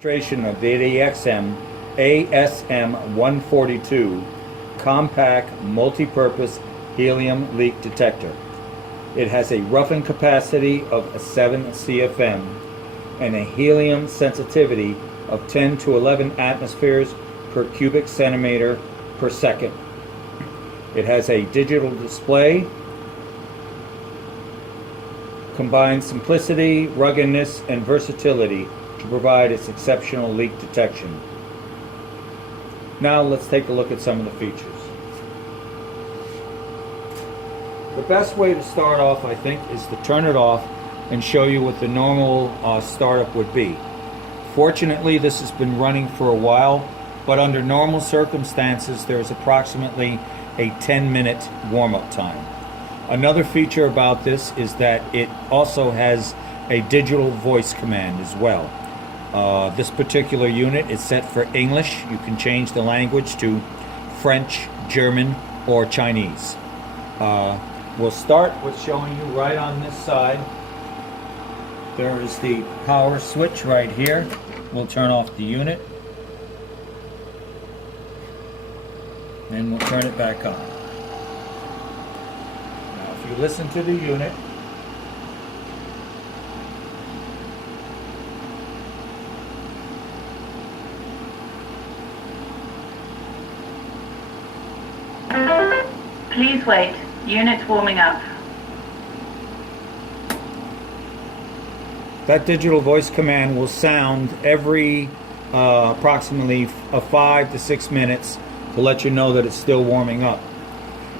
Demonstration of the Adixen ASM 142 compact multi-purpose helium leak detector. It has a roughing capacity of 7 CFM and a helium sensitivity of 10 to 11 atmospheres per cubic centimeter per second. It has a digital display, combines simplicity, ruggedness, and versatility to provide its exceptional leak detection. Now let's take a look at some of the features. The best way to start off, I think, is to turn it off and show you what the normal startup would be. Fortunately, this has been running for a while, but under normal circumstances there's approximately a 10-minute warm-up time. Another feature about this is that it also has a digital voice command as well. This particular unit is set for English. You can change the language to French, German, or Chinese. We'll start with showing you right on this side. There is the power switch right here. We'll turn off the unit. And we'll turn it back on. Now if you listen to the unit, please wait. Unit warming up. that digital voice command will sound every approximately 5 to 6 minutes to let you know that it's still warming up.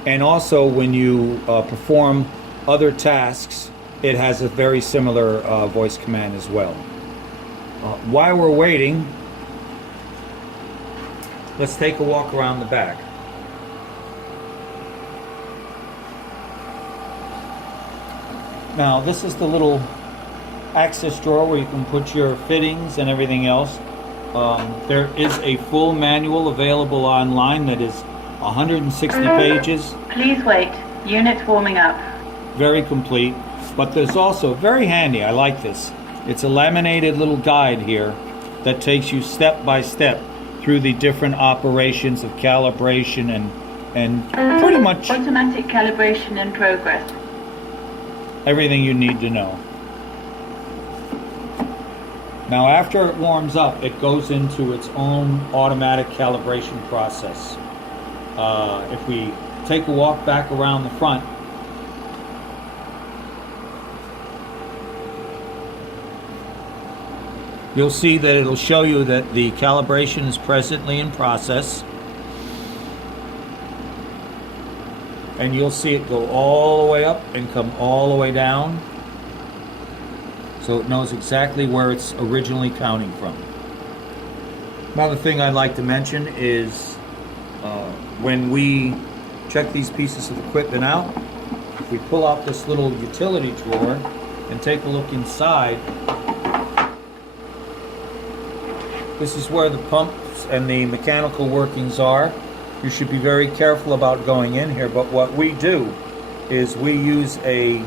And also when you perform other tasks, it has a very similar voice command as well. While we're waiting, let's take a walk around the back. Now this is the little access drawer where you can put your fittings and everything else. There is a full manual available online that is 160 pages. Please wait. Unit warming up. Very complete. But there's also, very handy, I like this, it's a laminated little guide here that takes you step by step through the different operations of calibration and pretty much Automatic calibration in progress. everything you need to know. Now after it warms up, it goes into its own automatic calibration process. If we take a walk back around the front, you'll see that it'll show you that the calibration is presently in process. And you'll see it go all the way up and come all the way down. So it knows exactly where it's originally counting from. Another thing I'd like to mention is when we check these pieces of equipment out, if we pull out this little utility drawer and take a look inside, this is where the pumps and the mechanical workings are. You should be very careful about going in here, but what we do is we use a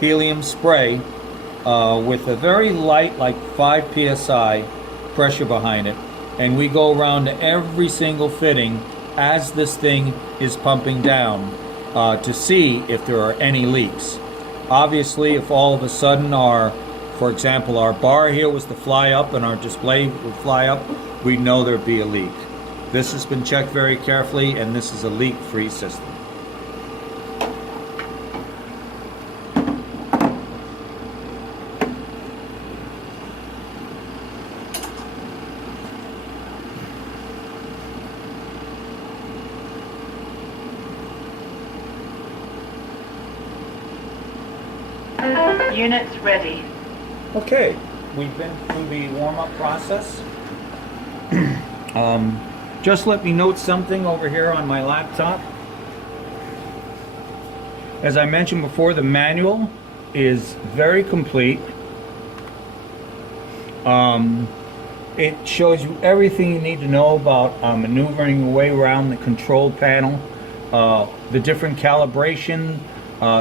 helium spray with a very light, like 5 psi pressure behind it, and we go around to every single fitting as this thing is pumping down to see if there are any leaks. Obviously, if all of a sudden for example, our bar here was to fly up and our display would fly up, we'd know there'd be a leak. This has been checked very carefully, and this is a leak-free system. Units ready. Okay, we've been through the warm-up process. Just let me note something over here on my laptop. As I mentioned before, the manual is very complete. It shows you everything you need to know about maneuvering your way around the control panel, the different calibration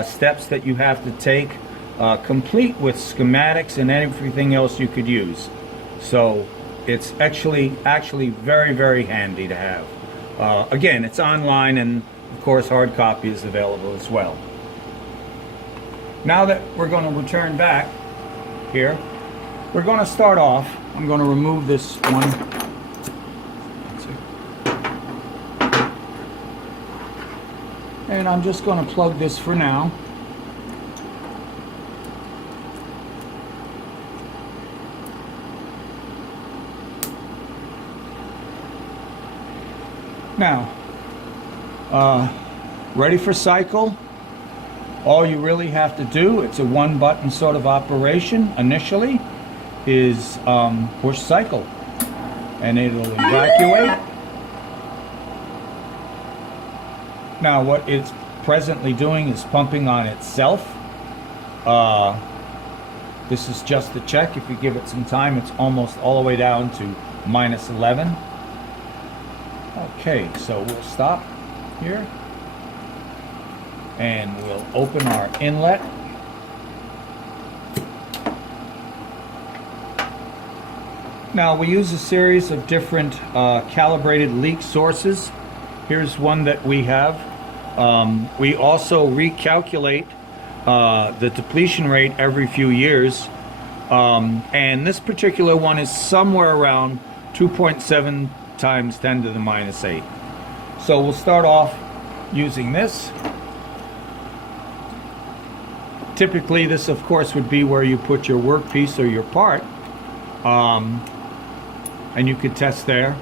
steps that you have to take, complete with schematics and everything else you could use. So it's actually very, very handy to have. Again, it's online, and of course hard copy is available as well. Now that we're going to return back here, we're going to start off. I'm going to remove this one. And I'm just going to plug this for now. Now, ready for cycle. All you really have to do, it's a one button sort of operation initially, is push cycle, and it'll evacuate. Now what it's presently doing is pumping on itself. This is just to check. If you give it some time, it's almost all the way down to -11. Okay, so we'll stop here and we'll open our inlet. Now we use a series of different calibrated leak sources. Here's one that we have. We also recalculate the depletion rate every few years, and this particular one is somewhere around 2.7 times 10 to the -8. So we'll start off using this. Typically this of course would be where you put your workpiece or your part, and you could test there.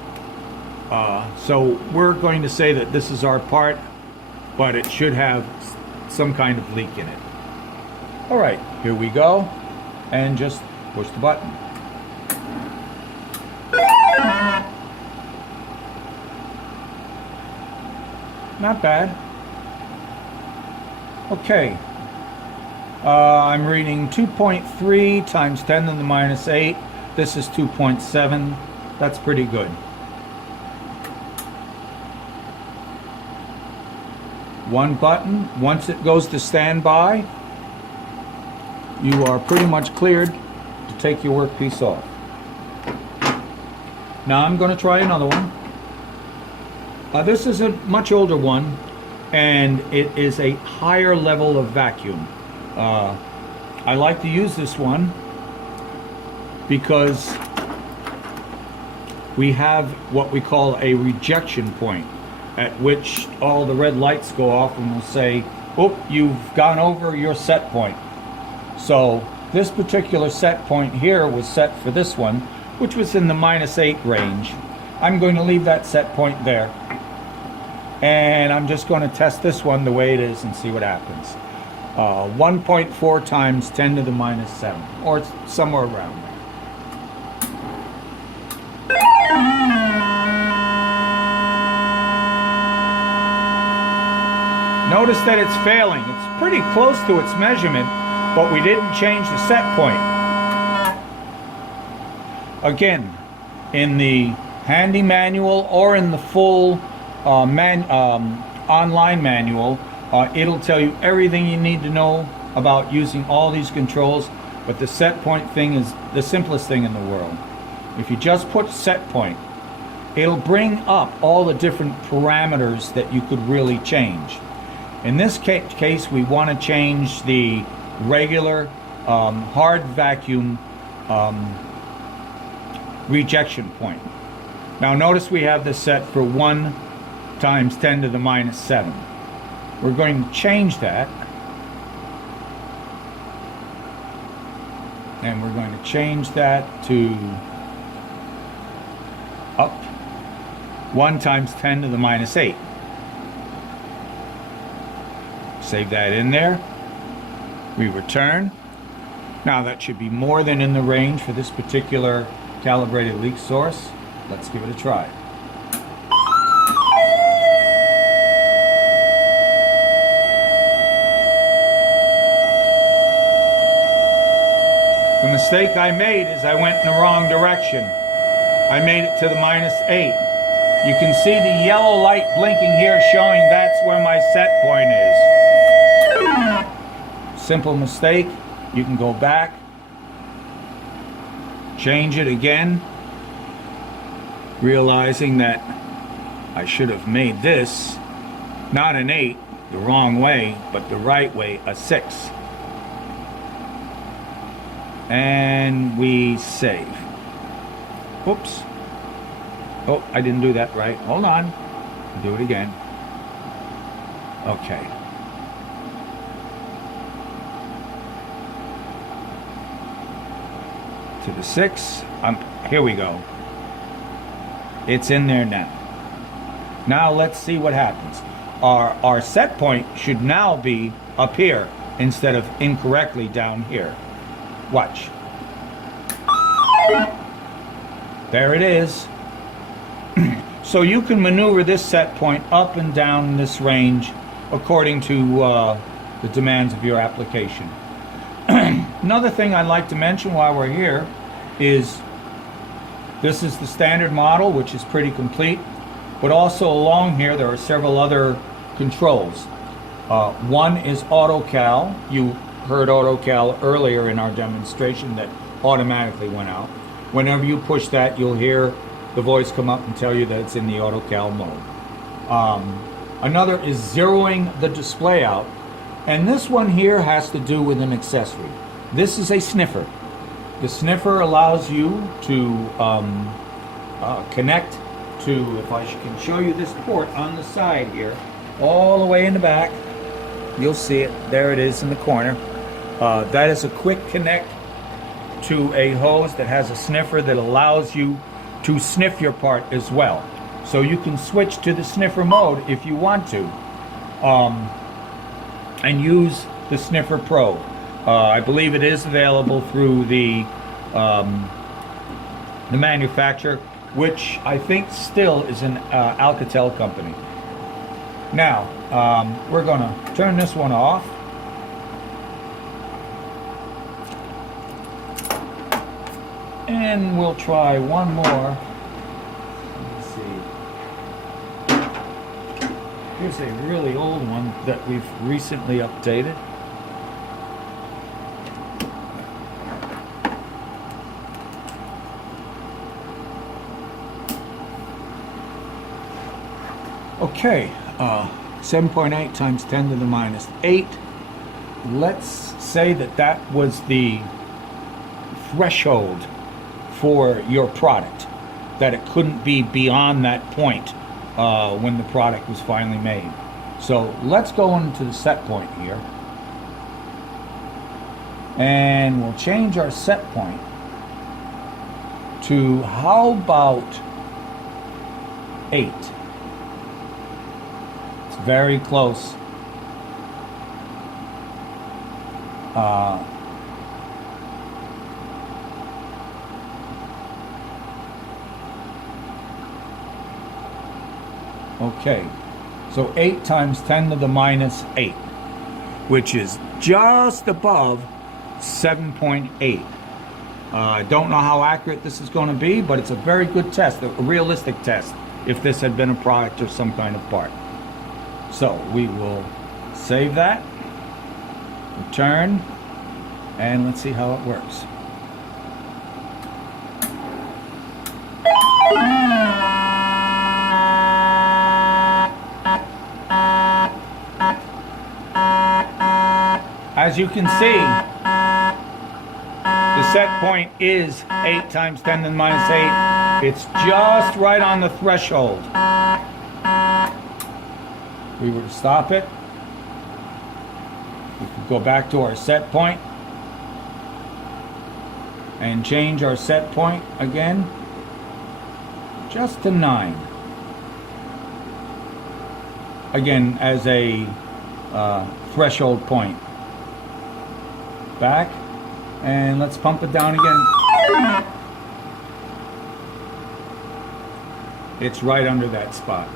So we're going to say that this is our part, but it should have some kind of leak in it. Alright, here we go, and just push the button. Not bad. Okay. I'm reading 2.3 times 10 to the -8. This is 2.7. That's pretty good. One button. Once it goes to standby, you are pretty much cleared to take your workpiece off. Now I'm going to try another one. This is a much older one, and it is a higher level of vacuum. I like to use this one because we have what we call a rejection point, at which all the red lights go off and will say, oh, you've gone over your set point. So this particular set point here was set for this one, which was in the -8 range. I'm going to leave that set point there, and I'm just going to test this one the way it is and see what happens. 1.4 times 10 to the -7, or somewhere around there. Notice that it's failing. It's pretty close to its measurement, but we didn't change the set point. Again, in the handy manual or in the full online manual, it'll tell you everything you need to know about using all these controls, but the set point thing is the simplest thing in the world. If you just put set point, it'll bring up all the different parameters that you could really change. In this case, we want to change the regular hard vacuum rejection point. Now notice we have this set for 1 times 10 to the -7. We're going to change that, and we're going to change that to up 1 times 10 to the -8. Save that in there. We return. Now that should be more than in the range for this particular calibrated leak source. Let's give it a try. The mistake I made is I went in the wrong direction. I made it to the -8. You can see the yellow light blinking here showing that's where my set point is. Simple mistake. You can go back, change it again, realizing that I should have made this not an 8 the wrong way, but the right way, a 6. And we save. Oops. Oh, I didn't do that right. Hold on. Do it again. Okay. To the 6. Here we go. It's in there now. Now let's see what happens. Our set point should now be up here instead of incorrectly down here. Watch. There it is. So you can maneuver this set point up and down this range according to the demands of your application. Another thing I'd like to mention while we're here is this is the standard model, which is pretty complete, but also along here there are several other controls. One is AutoCal. You heard AutoCal earlier in our demonstration that automatically went out. Whenever you push that, you'll hear the voice come up and tell you that it's in the AutoCal mode. Another is zeroing the display out, and this one here has to do with an accessory. This is a sniffer. The sniffer allows you to connect to, if I can show you this port on the side here, all the way in the back. You'll see it. There it is in the corner. That is a quick connect to a hose that has a sniffer that allows you to sniff your part as well. So you can switch to the sniffer mode if you want to, and use the Sniffer Pro. I believe it is available through the manufacturer, which I think still is an AutoCal company. Now, we're going to turn this one off. And we'll try one more. Let's see. Here's a really old one that we've recently updated. Okay, 7.8 times 10 to the minus 8. Let's say that that was the threshold for your product, that it couldn't be beyond that point when the product was finally made. So let's go into the set point here, and we'll change our set point to, how about 8? It's very close. Okay, so 8 times 10 to the minus 8, which is just above 7.8. I don't know how accurate this is going to be, but it's a very good test, a realistic test, if this had been a product or some kind of part. So we will save that, return, and let's see how it works. As you can see, the set point is 8 times 10 to the minus 8. It's just right on the threshold. We were to stop it. We could go back to our set point and change our set point again just to 9. Again, as a threshold point. Back, and let's pump it down again. It's right under that spot.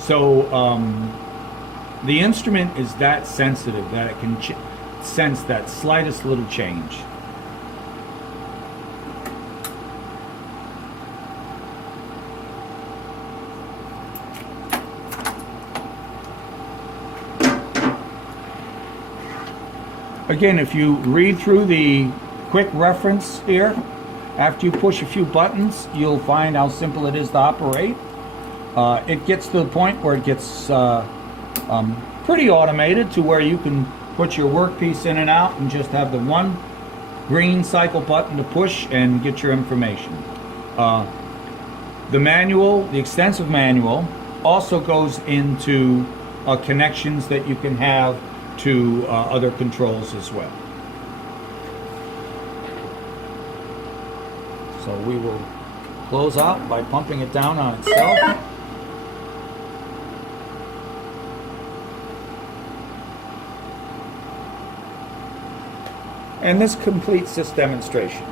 So the instrument is that sensitive that it can sense that slightest little change. Again, if you read through the quick reference here, After you push a few buttons, you'll find how simple it is to operate. It gets to the point where it gets pretty automated to where you can put your workpiece in and out and just have the one green cycle button to push and get your information. The manual, the extensive manual, also goes into connections that you can have to other controls as well. So we will close out by pumping it down on itself. And this completes this demonstration.